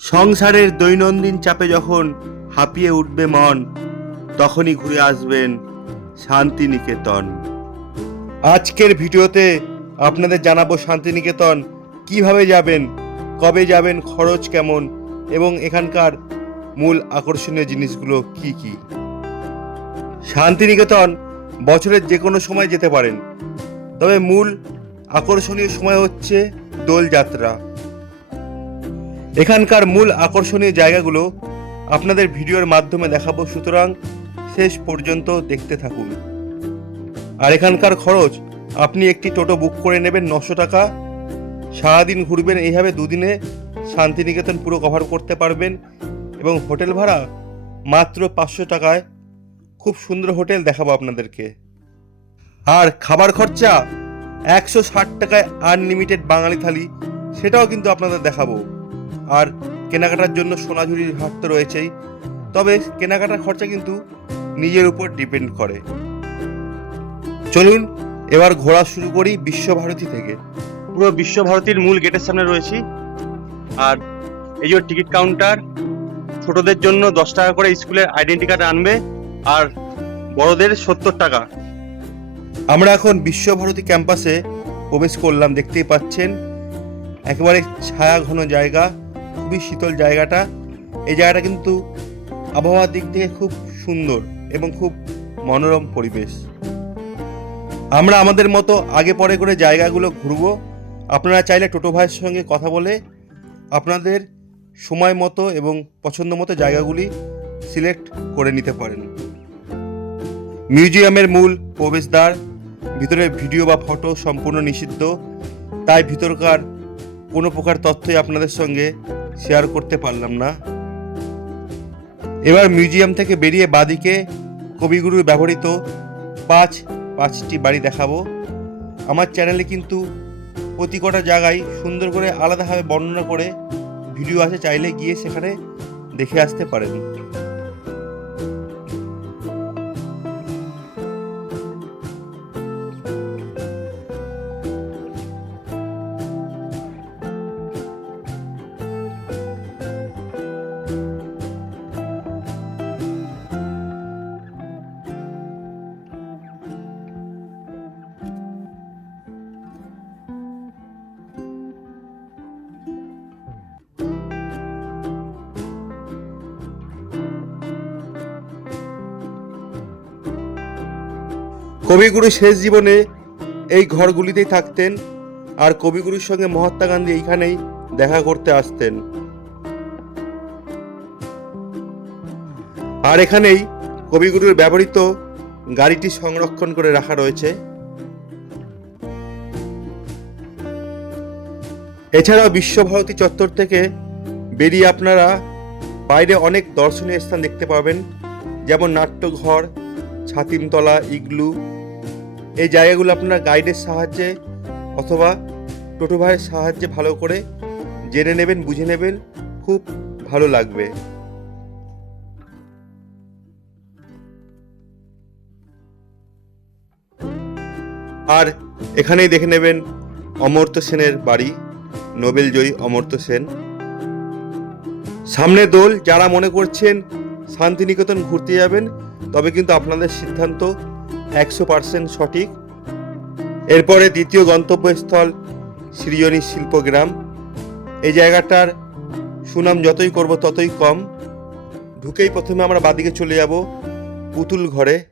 সংসারের দৈনন্দিন চাপে যখন হাঁপিয়ে উঠবে মন, তখনই ঘুরে আসবেন শান্তিনিকেতন। আজকের ভিডিওতে আপনাদের জানাব শান্তিনিকেতন, কীভাবে যাবেন, কবে যাবেন, খরচ কেমন, এবং এখানকার মূল আকর্ষণীয় জিনিসগুলো কি কি। শান্তিনিকেতন বছরের যে কোনো সময় যেতে পারেন, তবে মূল আকর্ষণীয় সময় হচ্ছে দোলযাত্রা। এখানকার মূল আকর্ষণীয় জায়গাগুলো আপনাদের ভিডিওর মাধ্যমে দেখাবো, সুতরাং শেষ পর্যন্ত দেখতে থাকুন। আর এখানকার খরচ, আপনি একটি টোটো বুক করে নেবেন নশো টাকা। সারাদিন ঘুরবেন এইভাবে দুদিনে শান্তিনিকেতন পুরো কভার করতে পারবেন। এবং হোটেল ভাড়া মাত্র পাঁচশো টাকায় খুব সুন্দর হোটেল দেখাবো আপনাদেরকে। আর খাবার খরচা একশো ষাট টাকায় আনলিমিটেড বাঙালি থালি, সেটাও কিন্তু আপনাদের দেখাবো। আর কেনাকাটার জন্য সোনাঝুরির হাট তো রয়েছেই। তবে কেনাকাটার খরচা কিন্তু নিজের উপর ডিপেন্ড করে। চলুন এবার ঘোরা শুরু করি বিশ্বভারতী থেকে। পুরো বিশ্বভারতীর মূল গেটের সামনে রয়েছি। আর এই যে টিকিট কাউন্টার ছোটদের জন্য দশ টাকা করে স্কুলের আইডেন্টি কার্ড আনবে আর বড়দের সত্তর টাকা। আমরা এখন বিশ্বভারতী ক্যাম্পাসে প্রবেশ করলাম দেখতেই পাচ্ছেন। একেবারে ছায়া ঘন জায়গা। খুবই শীতল জায়গাটা। এই জায়গাটা কিন্তু আবহাওয়ার দিক থেকে খুব সুন্দর এবং খুব মনোরম পরিবেশ। আমরা আমাদের মতো আগে পরে করে জায়গাগুলো ঘুরবো। আপনারা চাইলে টোটো ভাইয়ের সঙ্গে কথা বলে আপনাদের সময় মতো এবং পছন্দ মতো জায়গাগুলি সিলেক্ট করে নিতে পারেন। মিউজিয়ামের মূল প্রবেশদ্বার, ভিতরে ভিডিও বা ফটো সম্পূর্ণ নিষিদ্ধ। তাই ভিতরকার কোনো প্রকার তথ্যই আপনাদের সঙ্গে শেয়ার করতে পারলাম না। এবার মিউজিয়াম থেকে বেরিয়ে বাদিকে কবিগুরুর ব্যবহৃত পাঁচ পাঁচটি বাড়ি দেখাবো। আমার চ্যানেলে কিন্তু প্রতি কটা জায়গায় সুন্দর করে আলাদাভাবে বর্ণনা করে ভিডিও আছে, চাইলে গিয়ে সেখানে দেখে আসতে পারেন। কবিগুরু শেষ জীবনে এই ঘরগুলিতেই থাকতেন আর কবিগুরুর সঙ্গে মহাত্মা গান্ধী এইখানেই দেখা করতে আসতেন। আর এখানেই কবিগুরুর ব্যবহৃত গাড়িটি সংরক্ষণ করে রাখা রয়েছে। এছাড়াও বিশ্বভারতী চত্বর থেকে বেরিয়ে আপনারা বাইরে অনেক দর্শনীয় স্থান দেখতে পাবেন, যেমন নাট্যঘর, ছাতিমতলা, ইগলু এই জায়গাগুলো আপনারা গাইডের সাহায্যে অথবা টোটো ভাইয়ের সাহায্যে ভালো করে জেনে নেবেন, বুঝে নেবেন, খুব ভালো লাগবে। আর এখানেই দেখে নেবেন অমর্ত্য সেনের বাড়ি, নোবেল জয়ী অমর্ত্য সেন। সামনে দোল, যারা মনে করছেন শান্তিনিকেতন ঘুরতে যাবেন, তবে কিন্তু আপনাদের সিদ্ধান্ত একশো পার্সেন্ট সঠিক। এরপরে দ্বিতীয় গন্তব্যস্থল সৃজনী শিল্পগ্রাম। এই জায়গাটার সুনাম যতই করব ততই কম। ঢুকেই প্রথমে আমরা বাদিকে চলে যাব পুতুল ঘরে।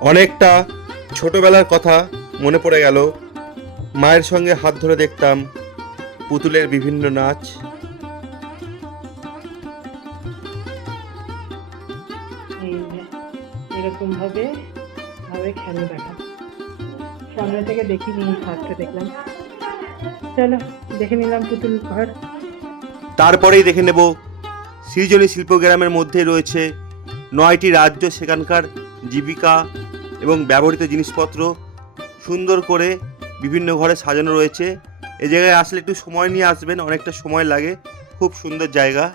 অনেকটা ছোটবেলার কথা মনে পড়ে গেল। মায়ের সঙ্গে হাত ধরে দেখতাম পুতুলের বিভিন্ন নাচ। এরকম ভাবে ভাবে খেলে দেখা। সামনে থেকে দেখিনি দেখলাম। চলো দেখে নিলাম পুতুল ঘর। তারপরেই দেখে নেব সৃজনী শিল্পগ্রামের মধ্যে রয়েছে নয়টি রাজ্য সেখানকার জীবিকা এবং ব্যবহৃত জিনিসপত্র। সুন্দর করে বিভিন্ন ঘরে সাজানো রয়েছে। এই জায়গায় আসলে একটু সময় নিয়ে আসবেন, অনেকটা সময় লাগে। খুব সুন্দর জায়গা।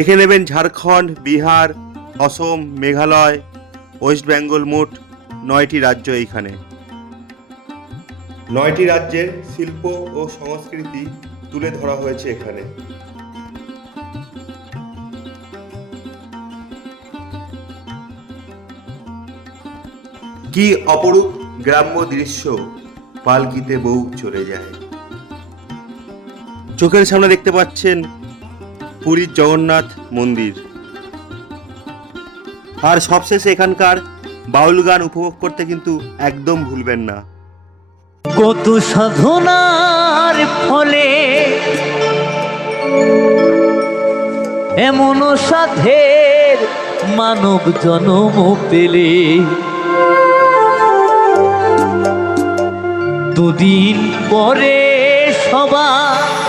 এখানে নেবেন ঝাড়খণ্ড, বিহার অসম মেঘালয় ওয়েস্ট বেঙ্গল মোট নয়টি রাজ্য এইখানে। নয়টি রাজ্যের শিল্প ও সংস্কৃতি তুলে ধরা হয়েছে এখানে। কি অপরূপ গ্রাম্য দৃশ্য পালকিতে বউ চলে যায়। চোখের সামনে দেখতে পাচ্ছেন পুরীর জগন্নাথ মন্দির। আর সবশেষে এখানকার বাউল গান উপভোগ করতে কিন্তু একদম ভুলবেন না। কত সাধনার ফলে এমন সাধের মানব জনম পেলে। দুদিন পরে সবার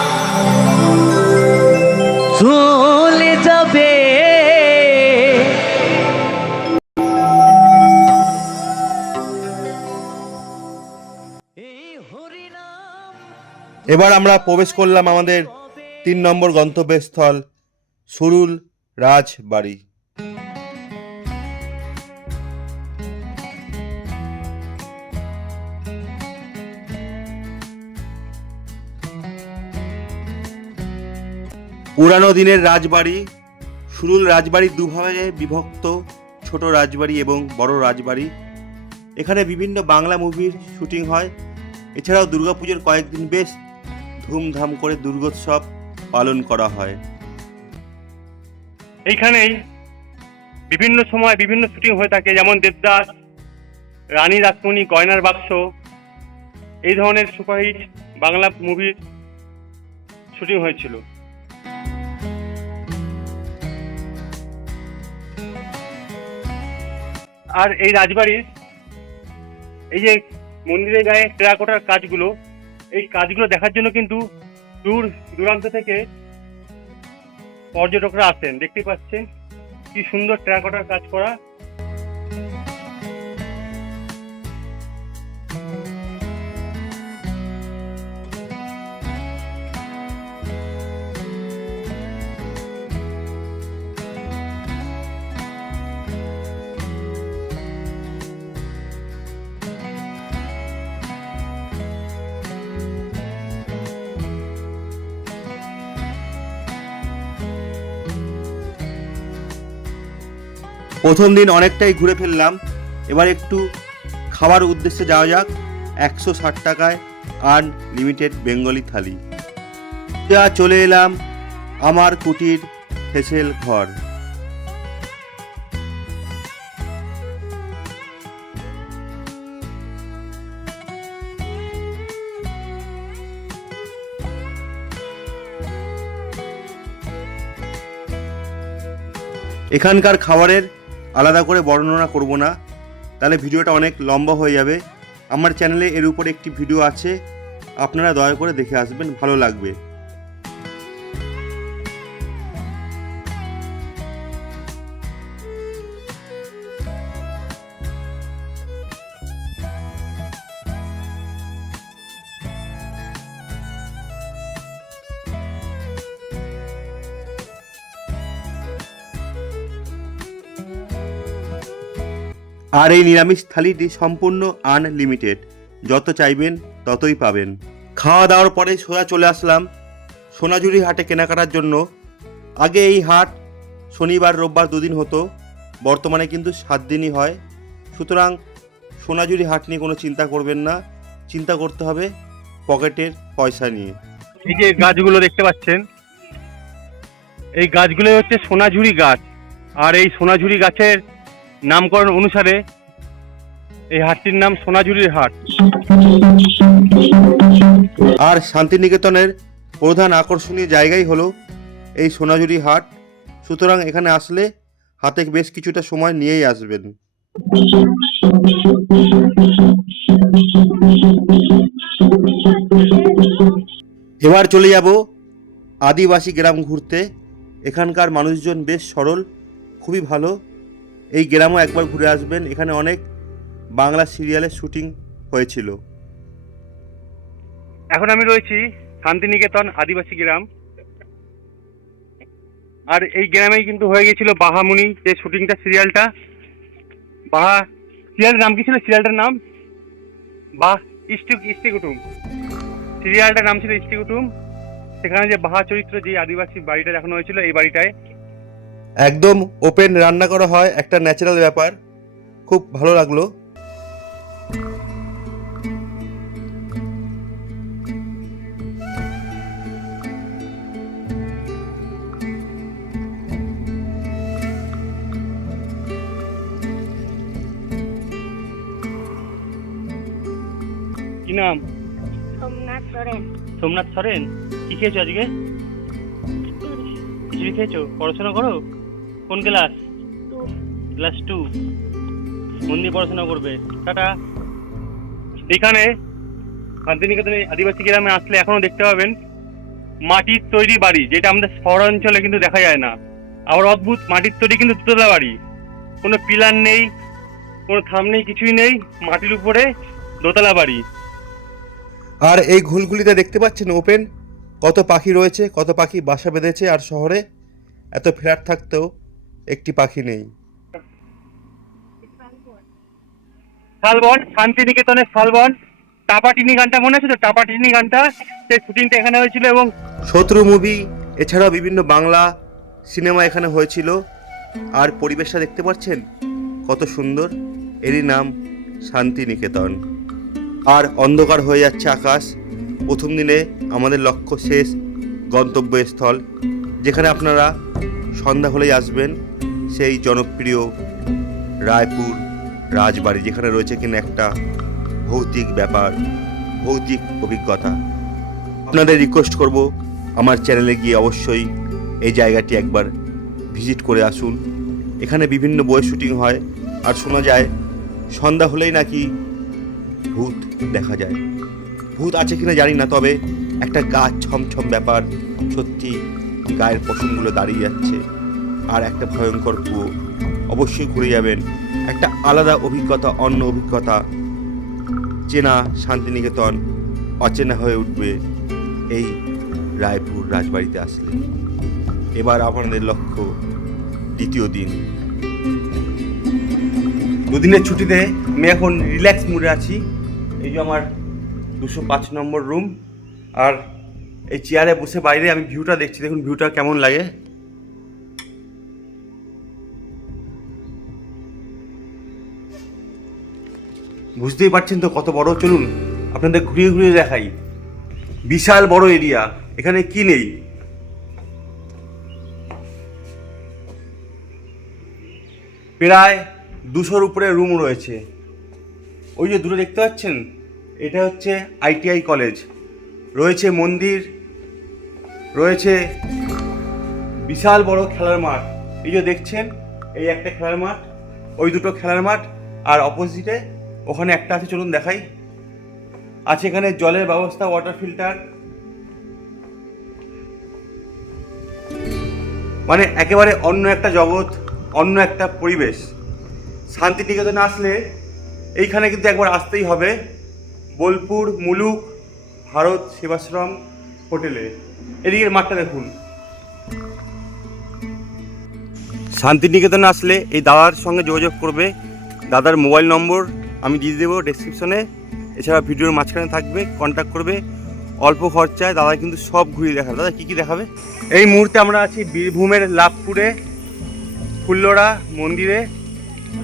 এবার আমরা প্রবেশ করলাম আমাদের তিন নম্বর গন্তব্যস্থল, সুরুল রাজবাড়ি। পুরানো দিনের রাজবাড়ি, সুরুল রাজবাড়ি দুভাগে বিভক্ত, ছোট রাজবাড়ি এবং বড় রাজবাড়ি। এখানে বিভিন্ন বাংলা মুভির শুটিং হয়। এছাড়াও দুর্গাপুজোর কয়েকদিন বেশ ধুমধাম করে দুর্গোৎসব পালন করা হয়। এইখানেই বিভিন্ন সময় বিভিন্ন শুটিং হয়ে থাকে, যেমন দেবদাস, রানী রাসমণি, গয়নার বাক্স, এই ধরনের সুপারহিট বাংলা মুভির শুটিং হয়েছিল। আর এই রাজবাড়ির এই যে মন্দিরের গায়ে টেরাকোটার কাজগুলো এই কাজগুলো দেখার জন্য কিন্তু দূর দূরান্ত থেকে পর্যটকরা আসেন দেখতে পাচ্ছেন কি সুন্দর টেরাকোটার কাজ করা। প্রথম দিন অনেকটাই ঘুরে ফেললাম। এবার একটু খাবার উদ্দেশ্যে যাওয়া যাক। একশো ষাট টাকায় আনলিমিটেড বেঙ্গলি থালি। যা চলে এলাম আমার কুটির ফেসেল ঘর। এখানকার খাবারের আলাদা করে বর্ণনা করব না। তাহলে ভিডিওটা অনেক লম্বা হয়ে যাবে। আমার চ্যানেলে এর উপর একটি ভিডিও আছে। আপনারা দয়া করে দেখে আসবেন, ভালো লাগবে। আর এই নিরামিষ থালিটি সম্পূর্ণ আনলিমিটেড। যত চাইবেন, ততই পাবেন। খাওয়া দাওয়ার পরে সোজা চলে আসলাম সোনাঝুরি হাটে কেনাকাটার জন্য। আগে এই হাট শনিবার, রোববার দুদিন হতো। বর্তমানে কিন্তু সাত দিনই হয়। সুতরাং সোনাঝুরি হাট নিয়ে কোনো চিন্তা করবেন না। চিন্তা করতে হবে পকেটের পয়সা নিয়ে। এই যে গাছগুলো দেখতে পাচ্ছেন, এই গাছগুলো হচ্ছে সোনাঝুরি গাছ। আর এই সোনাঝুরি গাছের নামকরণ অনুসারে এই হাটটির নাম সোনাঝুরির হাট। আর শান্তিনিকেতনের প্রধান আকর্ষণীয় জায়গাই হলো এই সোনাঝুরি হাট। সুতরাং এখানে আসলে হাতে বেশ কিছুটা সময় নিয়েই আসবেন। এবার চলে যাব আদিবাসী গ্রাম ঘুরতে। এখানকার মানুষজন বেশ সরল, খুবই ভালো। এই গ্রামও একবার ঘুরে আসবেন। এখানে অনেক বাংলা সিরিয়ালের শুটিং হয়েছিল। এখন আমি রয়েছি শান্তিনিকেতন আদিবাসী গ্রাম। আর এই গ্রামেই কিন্তু হয়ে গেছিল বাহামুনি। যে শুটিংটা সিরিয়ালটা বাহা সিরিয়ালের নাম কি ছিল? সিরিয়ালটার নাম? বাহ, ইষ্টি ইষ্টি কুটুম। সিরিয়ালটার নাম ছিল ইষ্টি কুটুম। সেখানে যে বাহা চরিত্র, যে আদিবাসী বাড়িটা দেখানো হয়েছিল, এই বাড়িটায় একদম ওপেন রান্না করা হয় একটা ন্যাচারাল ব্যাপার। খুব ভালো লাগল। কি নাম? সোমনাথ সরেন। সোমনাথ সরেন? কি খেয়েছো আজকে? খিচুড়ি খেয়েছো? পড়াশোনা করো? কোন ক্লাস? Class two. মন দিয়ে পড়াশোনা করবে? টাটা। এখানে শান্তিনিকেতনে আদিবাসী গ্রামে আসলে এখনও দেখতে পাবেন মাটির তৈরি বাড়ি যেটা আমাদের শহরাঞ্চলে কিন্তু দেখা যায় না। আবার অদ্ভুত মাটির তৈরি কিন্তু দুতলা বাড়ি। কোনো পিলার নেই কোনো থাম নেই কিছুই নেই মাটির উপরে দোতলা বাড়ি। আর এই ঘুলগুলিতে দেখতে পাচ্ছেন ওপেন কত পাখি রয়েছে কত পাখি বাসা বেঁধেছে আর শহরে এত ফ্ল্যাট থাকতেও। একটি পাখি নেই। শালবন শান্তিনিকেতনের শালবন টাপাটিনি গানটা মনে আছে তো? টাপাটিনি গানটা সেই শুটিংটা এখানে হয়েছিল এবং শত্রু মুভি এছাড়াও বিভিন্ন বাংলা সিনেমা এখানে হয়েছিল। আর পরিবেশটা দেখতে পাচ্ছেন? কত সুন্দর। এরই নাম শান্তিনিকেতন। আর অন্ধকার হয়ে যাচ্ছে আকাশ। প্রথম দিনে আমাদের লক্ষ্য শেষ গন্তব্যস্থল যেখানে আপনারা সন্ধ্যা হলেই আসবেন। সেই জনপ্রিয় রায়পুর রাজবাড়ি, যেখানে রয়েছে কিনা একটা ভৌতিক ব্যাপার, ভৌতিক অভিজ্ঞতা। আপনাদের রিকোয়েস্ট করব, আমার চ্যানেলে গিয়ে অবশ্যই এই জায়গাটি একবার ভিজিট করে আসুন। এখানে বিভিন্ন বই শুটিং হয়, আর শোনা যায়, সন্ধ্যা হলেই নাকি ভূত দেখা যায়। ভূত আছে কিনা জানি না, তবে একটা গা ছমছম ব্যাপার, সত্যি গায়ের পশমগুলো দাঁড়িয়ে যাচ্ছে। আর একটা ভয়ঙ্কর কুয়ো। অবশ্যই ঘুরে যাবেন। একটা আলাদা অভিজ্ঞতা, অন্য অভিজ্ঞতা। চেনা শান্তিনিকেতন অচেনা হয়ে উঠবে। এই রায়পুর রাজবাড়িতে আসলে। এবার আপনাদের লক্ষ্য দ্বিতীয় দিন। দুদিনের ছুটিতে আমি এখন রিল্যাক্স মুডে আছি। এই যে আমার দুশো পাঁচ নম্বর রুম। আর এই চেয়ারে বসে বাইরে আমি ভিউটা দেখছি, দেখুন ভিউটা কেমন লাগে। বুঝতেই পারছেন তো কত বড়? চলুন, আপনাদের ঘুরিয়ে ঘুরিয়ে দেখাই। বিশাল বড় এরিয়া এখানে কি নেই? প্রায় দুশোর উপরে রুম রয়েছে। ওই যে দূরে দেখতে পাচ্ছেন? এটা হচ্ছে আইটিআই কলেজ রয়েছে মন্দির, রয়েছে বিশাল বড় খেলার মাঠ। এই যে দেখছেন, এই একটা খেলার মাঠ, ওই দুটো খেলার মাঠ, আর অপোজিটে ওখানে একটা আছে, চলুন দেখাই। আছে এখানে জলের ব্যবস্থা ওয়াটার ফিল্টার মানে একেবারে অন্য একটা জগৎ, অন্য একটা পরিবেশ। শান্তিনিকেতনে আসলে এইখানে কিন্তু একবার আসতেই হবে। বোলপুর, মুলুক ভারত সেবাশ্রম হোটেলে। এদিকের মাঠটা দেখুন। শান্তিনিকেতনে আসলে এই দাদার সঙ্গে যোগাযোগ করবে। দাদার মোবাইল নম্বর আমি দিয়ে দেবো ডেসক্রিপশনে এছাড়া ভিডিওর মাঝখানে থাকবে কন্ট্যাক্ট করবে। অল্প খরচায় দাদা কিন্তু সব ঘুরিয়ে দেখাবে। দাদা, কী কী দেখাবে? এই মুহূর্তে আমরা আছি বীরভূমের লাভপুরে ফুল্লরা মন্দিরে।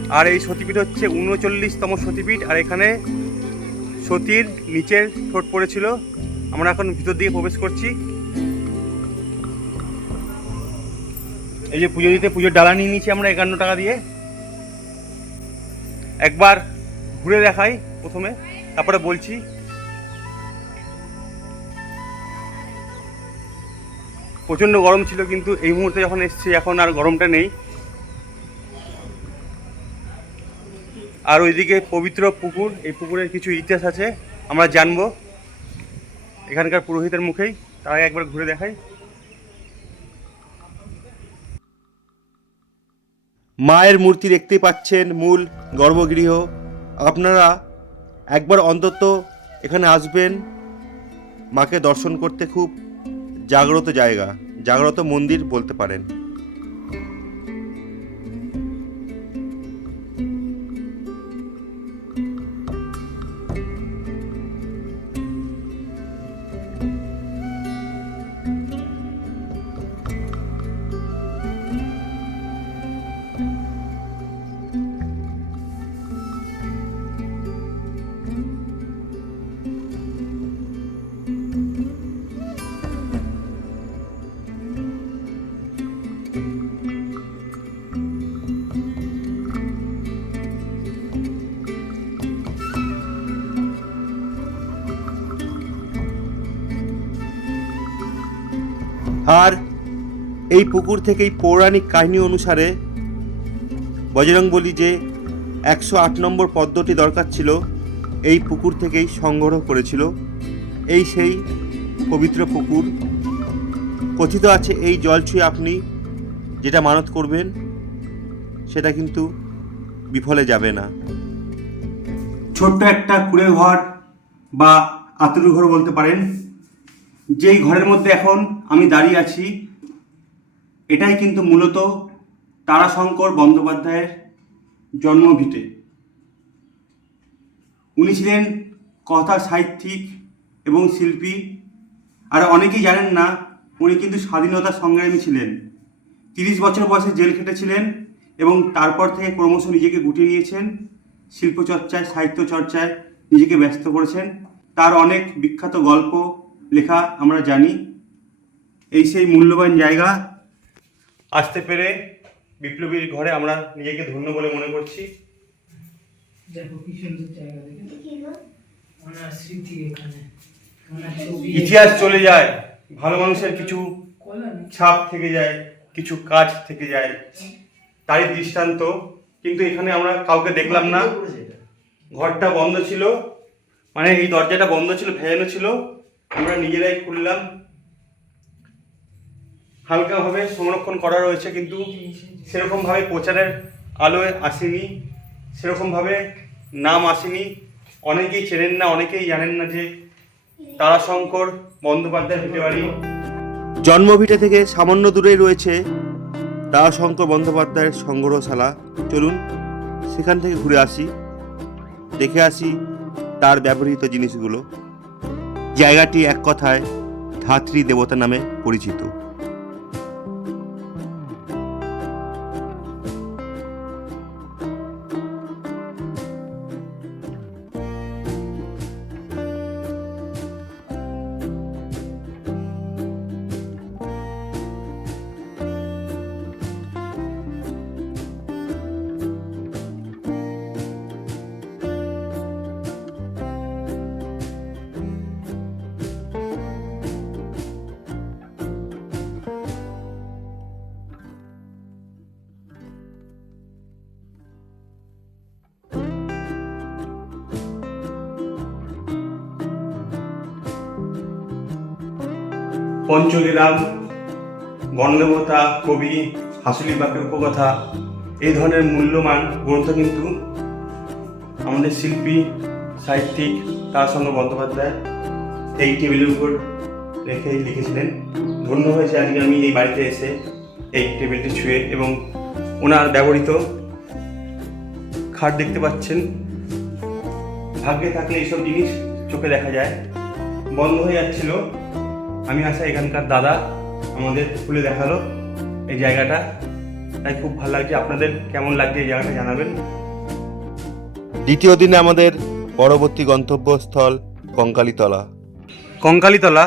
আর এই সতীপীঠ হচ্ছে উনচল্লিশতম সতীপীঠ। আর এখানে সতীর নিচের ঠোঁট পড়েছিল। আমরা এখন ভিতর দিকে প্রবেশ করছি। এই যে পুজো দিতে পুজোর ডালা নিয়ে নিয়েছি আমরা একান্ন টাকা দিয়ে। একবার ঘুরে দেখাই প্রথমে, তারপরে বলছি। প্রচণ্ড গরম ছিল কিন্তু এই মুহূর্তে যখন এসছি, এখন আর গরমটা নেই। আর ওইদিকে পবিত্র পুকুর, এই পুকুরের কিছু ইতিহাস আছে, আমরা জানব। এখানকার পুরোহিতের মুখেই তার আগে একবার ঘুরে দেখাই। মায়ের মূর্তি দেখতে পাচ্ছেন মূল গর্ভগৃহ। আপনারা একবার অন্তত এখানে আসবেন। মাকে দর্শন করতে খুব জাগ্রত জায়গা, জাগ্রত মন্দির বলতে পারেন। এই পুকুর থেকেই পৌরাণিক কাহিনী অনুসারে বজরং বলি যে একশো আট নম্বর পদ্মটি দরকার ছিল, এই পুকুর থেকেই সংগ্রহ করেছিল। এই সেই পবিত্র পুকুর। কথিত আছে, এই জল ছুঁয়ে আপনি যেটা মানত করবেন, সেটা কিন্তু বিফলে যাবে না। ছোট্ট একটা কুড়ে ঘর বা আতুর ঘর বলতে পারেন। যেই ঘরের মধ্যে এখন আমি দাঁড়িয়ে আছি এটাই কিন্তু মূলত তারাশঙ্কর বন্দ্যোপাধ্যায়ের জন্মভিটে উনি ছিলেন কথা সাহিত্যিক এবং শিল্পী। আর অনেকেই জানেন না, উনি কিন্তু স্বাধীনতা সংগ্রামী ছিলেন। তিরিশ বছর বয়সে জেল খেটেছিলেন এবং তারপর থেকে ক্রমশ নিজেকে গুটিয়ে নিয়েছেন। শিল্পচর্চায় সাহিত্য চর্চায় নিজেকে ব্যস্ত করেছেন। তার অনেক বিখ্যাত গল্প, লেখা আমরা জানি। এই সেই মূল্যবান জায়গা আসতে পেরে বিপ্লবীর ঘরে আমরা নিজেকে ধন্য বলে মনে করছি। দেখো কি সুন্দর জায়গা দেখে ওনার স্মৃতি এখানে। ওনার ছবি। ইতিহাস চলে যায় ভালো মানুষের কিছু ছাপ থেকে যায় কিছু কাজ থেকে যায় তারই দৃষ্টান্ত। কিন্তু এখানে আমরা কাউকে দেখলাম না। ঘরটা বন্ধ ছিল মানে এই দরজাটা বন্ধ ছিল ভেজানো ছিল। আমরা নিজেরাই খুললাম। হালকাভাবে সংরক্ষণ করা রয়েছে, কিন্তু সেরকমভাবে প্রচারের আলোয় আসেনি সেরকমভাবে নাম আসেনি। অনেকেই চেনেন না, অনেকেই জানেন না যে তারাশঙ্কর বন্দ্যোপাধ্যায় ভিটে বাড়ি। জন্মভিটে থেকে সামান্য দূরেই রয়েছে তারাশঙ্কর বন্দ্যোপাধ্যায়ের সংগ্রহশালা। চলুন সেখান থেকে ঘুরে আসি, দেখে আসি তার ব্যবহৃত জিনিসগুলো। জায়গাটি এক কথায় ধাত্রী দেবতা নামে পরিচিত। পঞ্চলীলাম, গণদেবতা, কবি হাসুলি বাকের উপকথা, এই ধরনের মূল্যবান গ্রন্থ কিন্তু আমাদের শিল্পী, সাহিত্যিক তারাশঙ্কর বন্দ্যোপাধ্যায় এই টেবিলের উপর রেখে লিখেছিলেন। ধন্য হয়েছে আজকে আমি এই বাড়িতে এসে এই টেবিলটি ছুঁয়ে এবং ওনার ব্যবহৃত খাট দেখতে পাচ্ছেন। ভাগ্যে থাকলে এইসব জিনিস চোখে দেখা যায়। বন্ধ হয়ে যাচ্ছিল আমি আসা এখানকার দাদা আমাদের খুলে দেখাল এই জায়গাটা। তাই খুব ভালো লাগছে। আপনাদের কেমন লাগছে এই জায়গাটা জানাবেন। দ্বিতীয় দিনে আমাদের পরবর্তী গন্তব্যস্থল কঙ্কালীতলা। কঙ্কালীতলা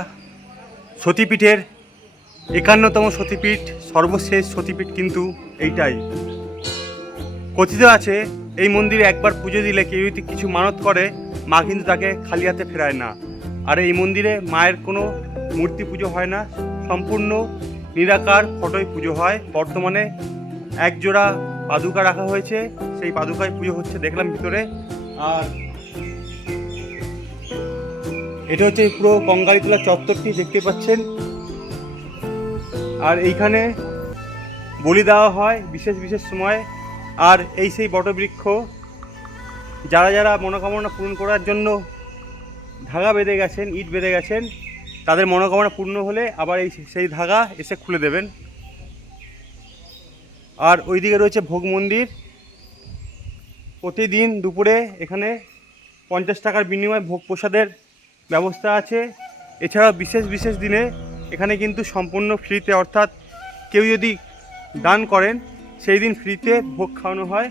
সতীপীঠের একান্নতম সতীপীঠ সর্বশেষ সতীপীঠ কিন্তু এইটাই। কথিত আছে এই মন্দিরে একবার পুজো দিলে কেউ যদি কিছু মানত করে মা কিন্তু তাকে খালি হাতে ফেরায় না। আর এই মন্দিরে মায়ের কোনো মূর্তি পুজো হয় না, সম্পূর্ণ নিরাকার ফটোয় পুজো হয়। বর্তমানে এক জোড়া পাদুকা রাখা হয়েছে, সেই পাদুকায় পুজো হচ্ছে, দেখলাম ভিতরে। আর এটা হচ্ছে পুরো কঙ্গালীতলা চত্বরটি, দেখতে পাচ্ছেন। আর এইখানে বলি দেওয়া হয় বিশেষ বিশেষ সময়। আর এই সেই বটবৃক্ষ, যারা যারা মনোকামনা পূরণ করার জন্য ধাগা বেঁধে গেছেন, ইট বেঁধে গেছেন তাদের মনোকামনা পূর্ণ হলে আবার এই সেই ধাগা এসে খুলে দেবেন। আর ওইদিকে রয়েছে ভোগ মন্দির। প্রতিদিন দুপুরে এখানে পঞ্চাশ টাকার বিনিময়ে ভোগ প্রসাদের ব্যবস্থা আছে। এছাড়াও বিশেষ বিশেষ দিনে এখানে কিন্তু সম্পূর্ণ ফ্রিতে অর্থাৎ কেউ যদি দান করেন, সেই দিন ফ্রিতে ভোগ খাওয়ানো হয়।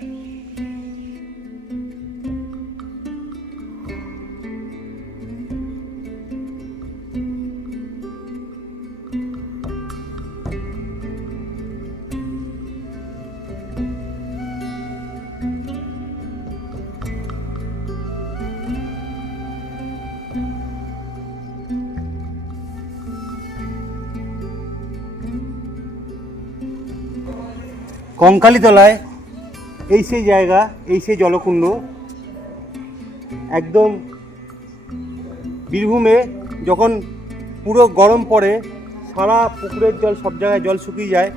কঙ্কালীতলায় এই সেই জায়গা, এই সেই জলকুণ্ড, একদম বীরভূমে যখন পুরো গরম পড়ে, সারা পুকুরের জল, সব জায়গায় জল শুকিয়ে যায়,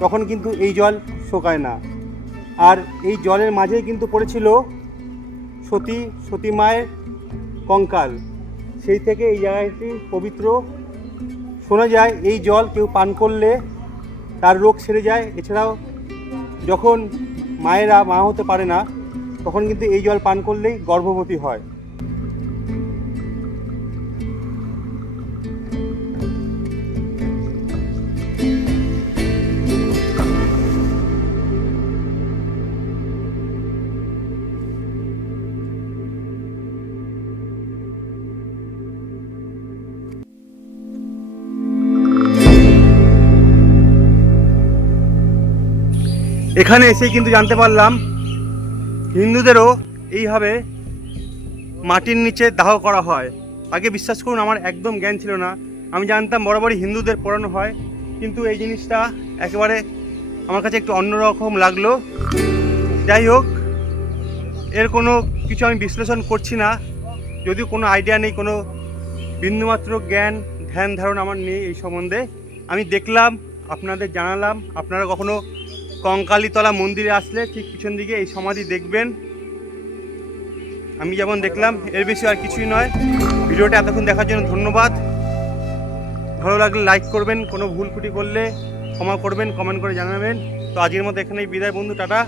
তখন কিন্তু এই জল শোকায় না। আর এই জলের মাঝেই কিন্তু পড়েছিল সতী সতী মায়ের কঙ্কাল। সেই থেকে এই জায়গাটি পবিত্র। শোনা যায়, এই জল কেউ পান করলে তার রোগ সেরে যায়। এছাড়াও যখন মায়েরা মা হতে পারে না তখন কিন্তু এই জল পান করলেই গর্ভবতী হয়। এখানে এসেই কিন্তু জানতে পারলাম হিন্দুদেরও এইভাবে মাটির নিচে দাহ করা হয়। আগে বিশ্বাস করুন, আমার একদম জ্ঞান ছিল না। আমি জানতাম বরাবরই হিন্দুদের পড়ানো হয়, কিন্তু এই জিনিসটা একেবারে আমার কাছে একটু অন্যরকম লাগল। যাই হোক, এর কোনো কিছু আমি বিশ্লেষণ করছি না। যদিও কোনো আইডিয়া নেই, কোনো বিন্দুমাত্র জ্ঞান, ধ্যান, ধারণা আমার নেই এই সম্বন্ধে। আমি দেখলাম, আপনাদের জানালাম, আপনারা কখনো কঙ্কালীতলা মন্দিরে আসলে ঠিক পিছন দিকে এই সমাধি দেখবেন। আমি যেমন দেখলাম, এর বেশি আর কিছুই নয়। ভিডিওটা এতক্ষণ দেখার জন্য ধন্যবাদ। ভালো লাগলে লাইক করবেন, কোনো ভুল করলে ক্ষমা করবেন, কমেন্ট করে জানাবেন। তো আজকের মতো এখানেই বিদায় বন্ধু, টাটা।